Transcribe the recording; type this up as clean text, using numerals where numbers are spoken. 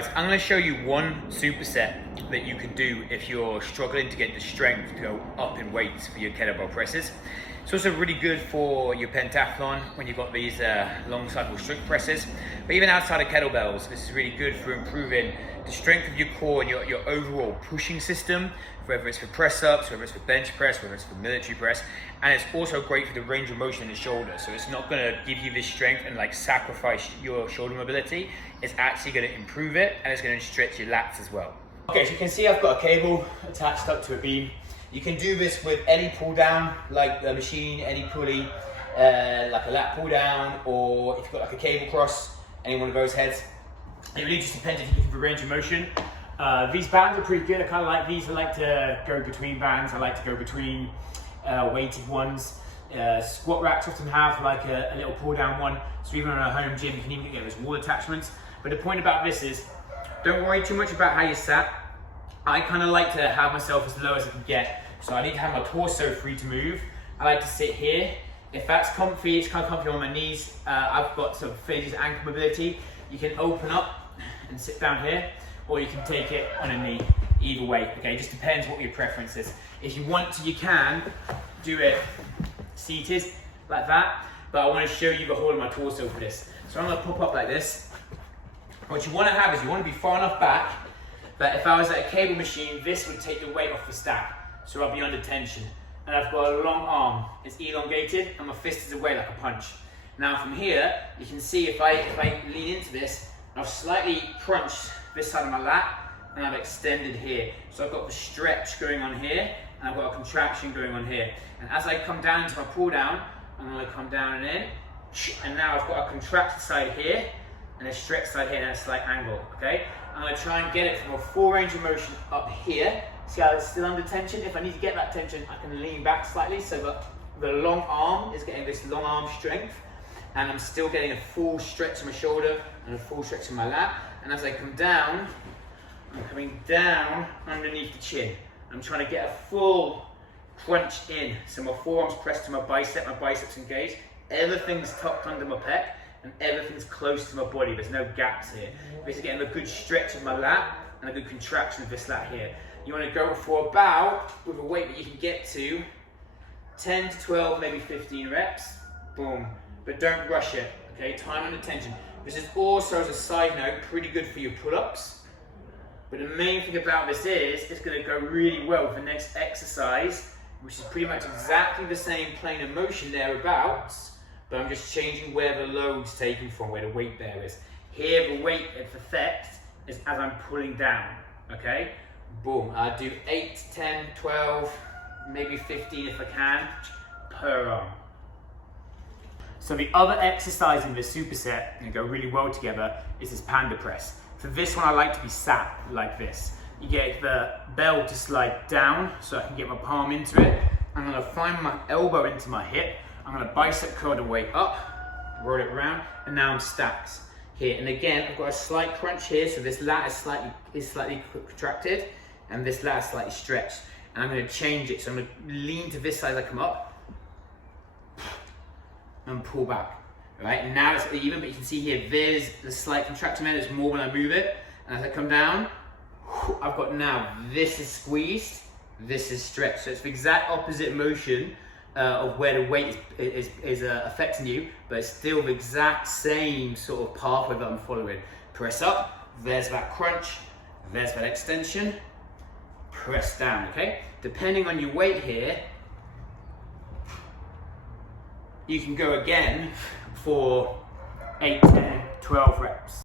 guys, I'm going to show you one superset that you can do if you're struggling to get the strength to go up in weights for your kettlebell presses. It's also really good for your pentathlon when you've got these long cycle strict presses. But even outside of kettlebells, this is really good for improving the strength of your core and your overall pushing system, whether it's for press ups, whether it's for bench press, whether it's for military press. And it's also great for the range of motion in the shoulder. So it's not going to give you this strength and like sacrifice your shoulder mobility. It's actually going to improve it, and it's going to stretch your lats as well. Okay, so you can see I've got a cable attached up to a beam. You can do this with any pull down, like the machine, any pulley, like a lat pull down, or if you've got like a cable cross, any one of those heads. It really just depends if you're looking for range of motion. These bands are pretty good. I kind of like these. I like to go between bands. I like to go between weighted ones. Squat racks often have like a little pull down one. So even on a home gym, you can even get those wall attachments. But the point about this is, don't worry too much about how you're sat. I kind of like to have myself as low as I can get. So I need to have my torso free to move. I like to sit here. If that's comfy, it's kind of comfy on my knees. I've got some phases ankle mobility. You can open up and sit down here, or you can take it on a knee. Either way, okay? It just depends what your preference is. If you want to, you can do it seated like that, but I want to show you the whole of my torso for this. So I'm going to pop up like this. What you want to have is you want to be far enough back that if I was at a cable machine, this would take the weight off the stack. So I'll be under tension. And I've got a long arm. It's elongated and my fist is away like a punch. Now from here, you can see if I lean into this, I've slightly crunched this side of my lat and I've extended here. So I've got the stretch going on here and I've got a contraction going on here. And as I come down into my pull down, I'm going to come down and in. And now I've got a contracted side here and a stretch side here and a slight angle, okay? I'm going to try and get it from a full range of motion up here. See how it's still under tension? If I need to get that tension, I can lean back slightly so that the long arm is getting this long arm strength, and I'm still getting a full stretch of my shoulder and a full stretch of my lat. And as I come down, I'm coming down underneath the chin. I'm trying to get a full crunch in. So my forearms pressed to my biceps engaged. Everything's tucked under my pec and everything's close to my body. There's no gaps here. This is getting a good stretch of my lat and a good contraction of this lat here. You want to go for about, with a weight that you can get to, 10 to 12, maybe 15 reps. Boom. But don't rush it, okay? Time under tension. This is also, as a side note, pretty good for your pull-ups. But the main thing about this is, it's going to go really well with the next exercise, which is pretty much exactly the same plane of motion thereabouts, but I'm just changing where the load's taken from, where the weight bear is. Here, the weight effect is as I'm pulling down, okay? Boom. I'll do 8, 10, 12, maybe 15 if I can, per arm. So the other exercise in this superset, and go really well together, is this panda press. For this one, I like to be sat like this. You get the bell to slide down so I can get my palm into it. I'm going to find my elbow into my hip. I'm going to bicep curl the way up, roll it around, and now I'm stacked here. And again, I've got a slight crunch here, so this lat is slightly contracted, and this lat is slightly stretched. And I'm going to change it. So I'm going to lean to this side as I come up, and pull back. Right? And now it's even, but you can see here, there's the slight contraction there. There's more when I move it. And as I come down, I've got now, this is squeezed, this is stretched. So it's the exact opposite motion of where the weight is affecting you, but it's still the exact same sort of pathway that I'm following. Press up, there's that crunch, there's that extension, press down, okay? Depending on your weight here, you can go again for 8, 10, 12 reps.